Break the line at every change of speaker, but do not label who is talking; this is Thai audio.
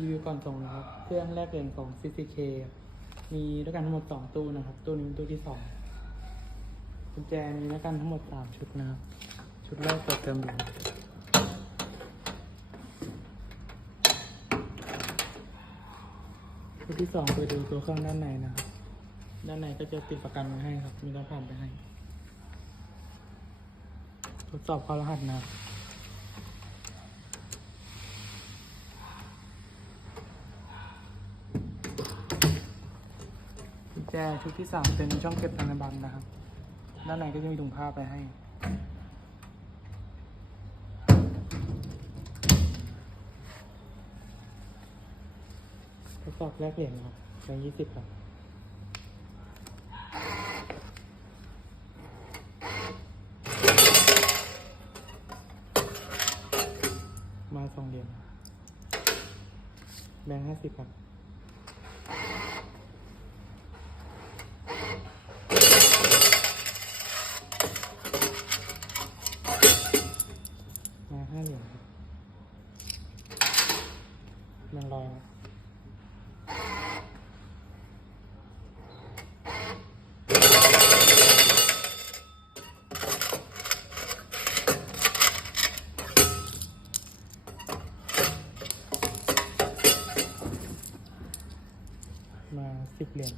รีวิวก่อนส่งนะครับ เครื่องแลกเหรียญของ CCK มีด้วยกันทั้งหมด 2 ตู้นะครับ ตู้นี้เป็นตู้ที่ 2 กุญแจมีด้วยกันทั้งหมด 3 ชุดนะครับ ชุดแรกเปิดเติมเหรียญชุดที่ 2 ไปดูตัวเครื่องด้านในนะครับ ด้านในก็จะติดประกันไว้ให้ครับ มีรหัสไปให้ ทดสอบเข้ารหัสนะครับ แจชุดที่สามเป็นช่องเก็บธนบัตรนะครับ ด้านในก็จะมีถุงผ้าไปให้ ทดสอบแลกเหรียญครับแบงค์ยี่สิบครับ มาสองเหรียญแบงค์ห้าสิบครับ ห้าเหรียญครับแบงค์ร้อยมาสิบเหรียญ